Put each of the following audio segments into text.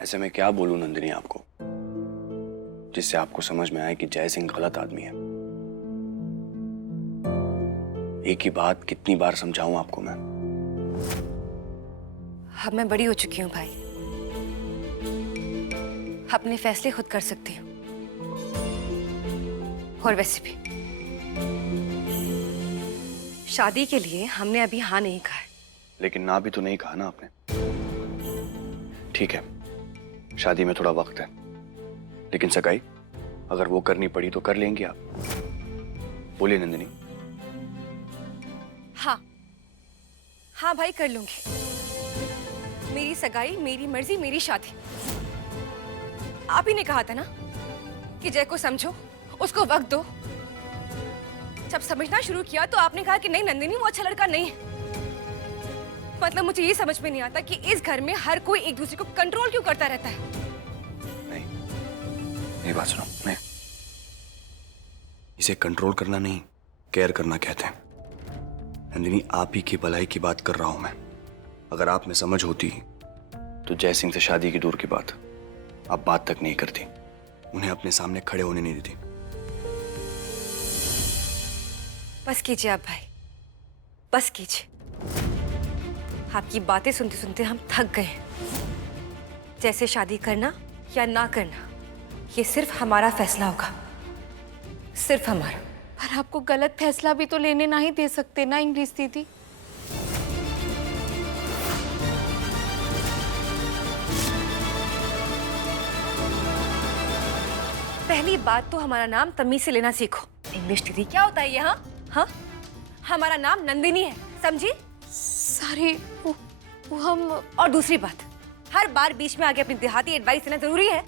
ऐसे में क्या बोलूं नंदिनी आपको, जिससे आपको समझ में आए कि जय सिंह गलत आदमी है। एक ही बात कितनी बार समझाऊं आपको मैं? अब मैं बड़ी हो चुकी हूँ भाई, अपने फैसले खुद कर सकती हूँ। और वैसे भी शादी के लिए हमने अभी हाँ नहीं कहा है। लेकिन ना भी तो नहीं कहा ना आपने। ठीक है, शादी में थोड़ा वक्त है, लेकिन सगाई अगर वो करनी पड़ी तो कर लेंगे आप। बोलिए नंदिनी। हाँ हाँ भाई, कर लूंगी। मेरी सगाई, मेरी मर्जी, मेरी शादी। आप ही ने कहा था ना कि जय को समझो, उसको वक्त दो। जब समझना शुरू किया तो आपने कहा कि नहीं नंदिनी, वो अच्छा लड़का नहीं है। मतलब मुझे ये समझ में नहीं आता कि इस घर में हर कोई एक दूसरे को कंट्रोल क्यों करता रहता है। नहीं, मेरी बात सुनो। नहीं, इसे कंट्रोल करना नहीं, केयर करना कहते हैं। नंदिनी, आप ही की भलाई की बात कर रहा हूं मैं। अगर आप में समझ होती तो जय सिंह से शादी की दूर की बात आप बात तक नहीं करती, उन्हें अपने सामने खड़े होने नहीं देती। बस कीजिए आप भाई, बस कीजिए। आपकी बातें सुनते सुनते हम थक गए हैं। जैसे शादी करना या ना करना, ये सिर्फ हमारा फैसला होगा, सिर्फ हमारा। पर आपको गलत फैसला भी तो लेने ना ही दे सकते ना इंग्लिश दीदी। पहली बात तो हमारा नाम तमीज से लेना सीखो। इंग्लिश दीदी क्या होता है ये? हाँ हाँ, हमारा नाम नंदिनी है, समझी? सारी वो हम। और दूसरी बात, हर बार बीच में आके अपनी देहाती एडवाइस देना जरूरी है?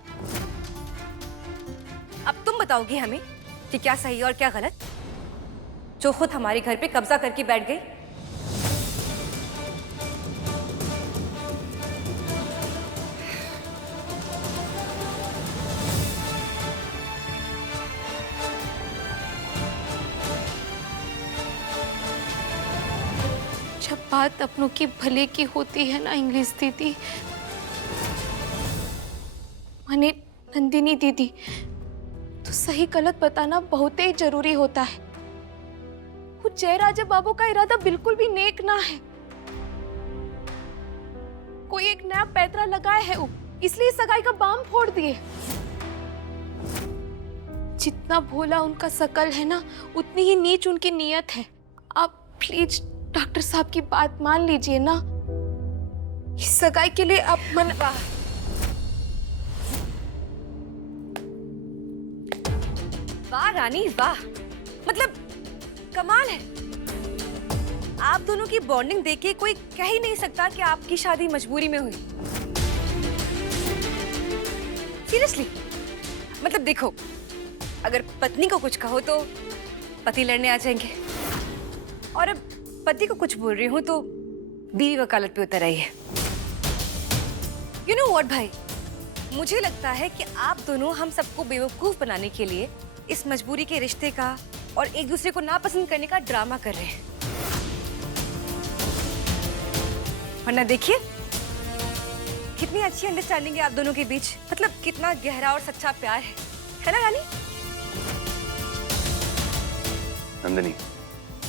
अब तुम बताओगी हमें कि क्या सही है और क्या गलत, जो खुद हमारे घर पे कब्जा करके बैठ गई। जब बात अपनों की भले की होती है ना इंग्लिश दीदी, माने नंदिनी दीदी, तो सही गलत बताना बहुत ही जरूरी होता है। वो जयराजा बाबू का इरादा बिल्कुल भी नेक ना है। कोई एक नया पैतरा लगाया है वो, इसलिए सगाई का बाम फोड़ दिए। जितना भोला उनका शकल है ना, उतनी ही नीच उनकी नीयत है। आप प्लीज डॉक्टर साहब की बात मान लीजिए ना। इस सगाई के लिए आप मन। वाह रानी वाह, मतलब कमाल है। आप दोनों की बॉन्डिंग देख के कोई कह ही नहीं सकता कि आपकी शादी मजबूरी में हुई। सीरियसली, मतलब देखो, अगर पत्नी को कुछ कहो तो पति लड़ने आ जाएंगे, और अब पति को कुछ बोल रही हूं तो बीवी वकालत पे उतर आई है। यू नो व्हाट भाई, मुझे लगता है कि आप दोनों हम सबको बेवकूफ बनाने के लिए इस मजबूरी के रिश्ते का और एक दूसरे को नापसंद करने का ड्रामा कर रहे हैं। वरना देखिए कितनी अच्छी अंडरस्टैंडिंग है आप दोनों के बीच, मतलब कितना गहरा और सच्चा प्यार है ना रानी? नंदिनी,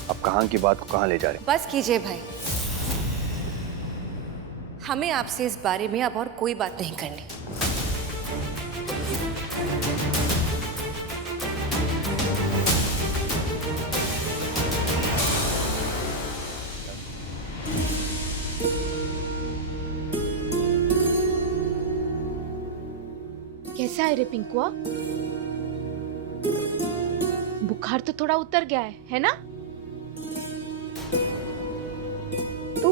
अब कहां की बात को कहां ले जा रहे हैं? बस कीजिए भाई, हमें आपसे इस बारे में अब और कोई बात नहीं करनी। कैसा है रे पिंकुआ? बुखार तो थोड़ा उतर गया है ना? तू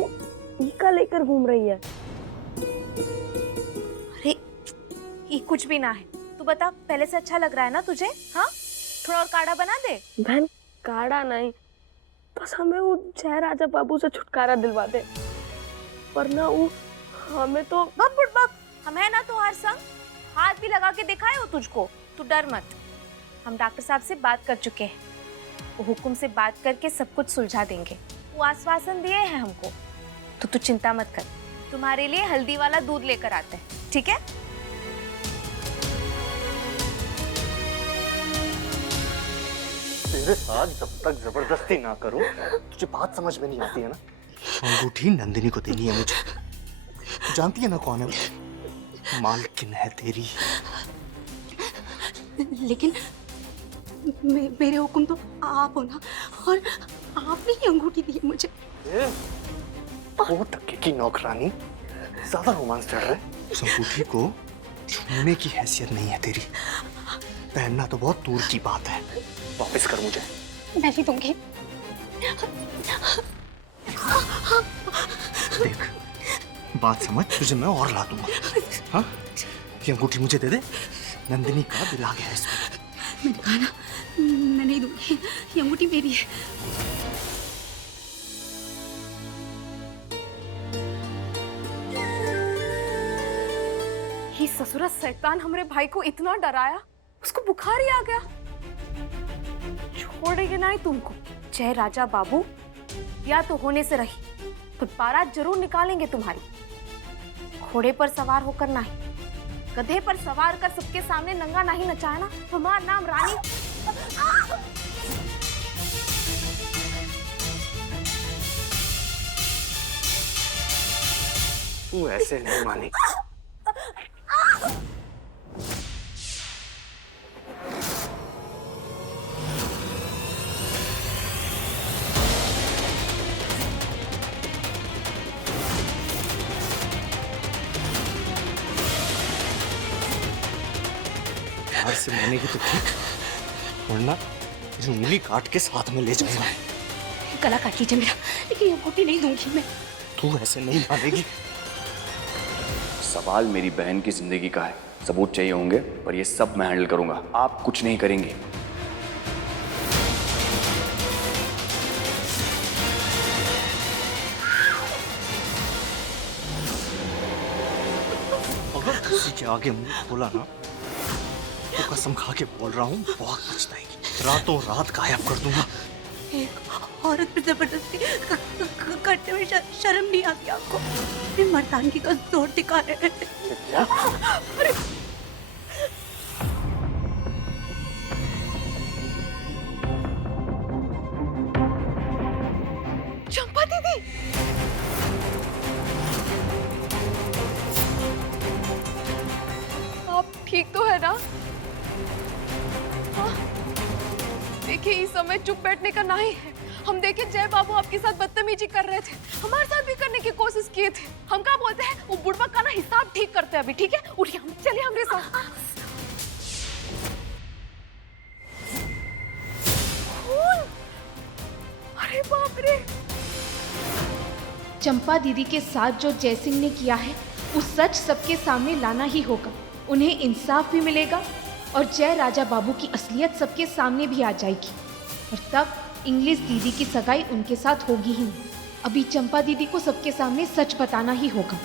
टीका लेकर घूम रही है। अरे ये कुछ भी ना है। तू बता, पहले से अच्छा लग रहा है ना तुझे? हाँ, थोड़ा और काढ़ा बना दे। बहन, काढ़ा नहीं, बस हमें वो जयराजा बाबू से छुटकारा दिलवा दे, वरना वो हमें तो। बक बुड़बक, हम है ना तुम्हारे संग। हाथ भी लगा के दिखाए हो तुझको, तू डर मत। हम डॉक्टर साहब से बात कर चुके हैं, वो हुक्म से बात करके सब कुछ सुलझा देंगे। वो आश्वासन दिए हैं हमको, तो तू चिंता मत कर। तुम्हारे लिए हल्दी वाला दूध लेकर आते हैं, ठीक है? तेरे साथ जब तक जबरदस्ती ना करो, तुझे बात समझ में नहीं आती है ना। अंगूठी नंदिनी को देनी है मुझे। तू जानती है ना कौन है वो? मालकिन है तेरी। लेकिन मेरे हुक्म तो आप हो ना, और आपने ही अंगूठी दी है मुझे। वो टक्के की नौकरानी, ज्यादा रोमांस चढ़ रहा है। उस अंगूठी को छूने की हैसियत नहीं है तेरी, पहनना तो बहुत दूर की बात है। वापस कर मुझे। मैं नहीं दूंगी। देख, बात समझ, तुझे मैं और ला दूंगा। हाँ, ये अंगूठी मुझे दे दे, नंदिनी का दिल आ गया है इसमें। मैंने कहा ना, मैं नहीं दूंगी, ये अंगूठी मेरी है। ये ससुरा शैतान हमारे भाई को इतना डराया, उसको बुखार ही आ गया। छोड़ेंगे ना ही तुमको। जय राजा बाबू, या तो होने से रही तो बारात जरूर निकालेंगे तुम्हारी। घोड़े पर सवार होकर नहीं, गधे पर सवार कर सबके सामने नंगा नहीं नचाया ना, तुम्हारा नाम रानी। तू ऐसे नहीं मानेगी। प्यार से मानेगी तो ठीक, वरना तुझे उंगली काट के साथ में ले जाऊंगा। गला काट लीजिए मेरा, लेकिन ये अंगूठी नहीं दूंगी मैं। तू ऐसे नहीं मानेगी। सवाल मेरी बहन की जिंदगी का है, सबूत चाहिए होंगे, पर ये सब मैं हैंडल करूंगा, आप कुछ नहीं करेंगे। अगर किसी के आगे मुंह खोला ना, तो कसम खा के बोल रहा हूँ, बहुत पछताएगी। रातों रात गायब कर दूंगा। एक औरत पे जबरदस्ती करते हुए शर्म नहीं आती आपको? ये मर्दानगी का जोर दिखा रहे हैं। क्या? अरे चंपा दीदी, आप ठीक तो है ना? हाँ? देखिए, इस समय चुप बैठने का नहीं है। हम देखे जय बाबू आपके साथ बदतमीजी कर रहे थे, हमारे साथ भी करने की कोशिश किए थे। हम क्या बोलते हैं, वो बुढ़वा का ना हिसाब ठीक करते हैं अभी, ठीक है? उठिए, हम चलिए हमारे साथ। खून! अरे बाप रे! चंपा दीदी के साथ जो जयसिंह ने किया है, उस सच सबके सामने लाना ही होगा। उन्हें इंसाफ भी मिलेगा और जय राजा बाबू की असलियत सबके सामने भी आ जाएगी। और तब इंग्लिश दीदी की सगाई उनके साथ होगी ही नहीं। अभी चंपा दीदी को सबके सामने सच बताना ही होगा।